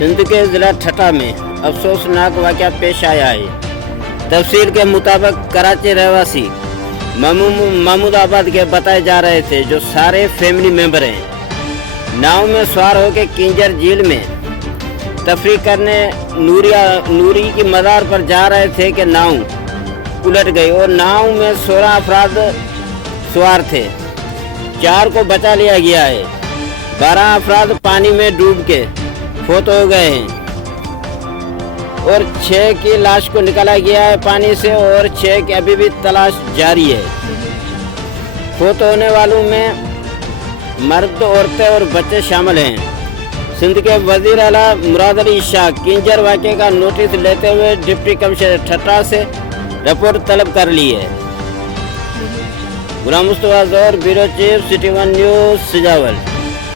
सिंध के ज़िला ठट्टा में अफसोसनाक वाक़या पेश आया है। तफसीर के मुताबिक कराची रहवासी महमूदाबाद के बताए जा रहे थे, जो सारे फैमिली मेंबर हैं। नाव में सवार होकर किंजर झील में तफरीह करने नूरी की मज़ार पर जा रहे थे कि नाव उलट गई और नाव में 16 अफराद सवार थे। 4 को बचा लिया गया है। 12 अफराद पानी में डूब के फौत हो गए हैं और 6 की लाश को निकाला गया है पानी से और 6 की अभी भी तलाश जारी है। फौत होने वालों में मर्द, औरतें और बच्चे शामिल हैं। सिंध के वज़ीर आला मुराद अली शाह किंजर वाक़े का नोटिस लेते हुए डिप्टी कमिश्नर ठट्टा से रिपोर्ट तलब कर ली है। Ghulam Mustafa Zohar, bureau chief, city 1 news, Sujawal.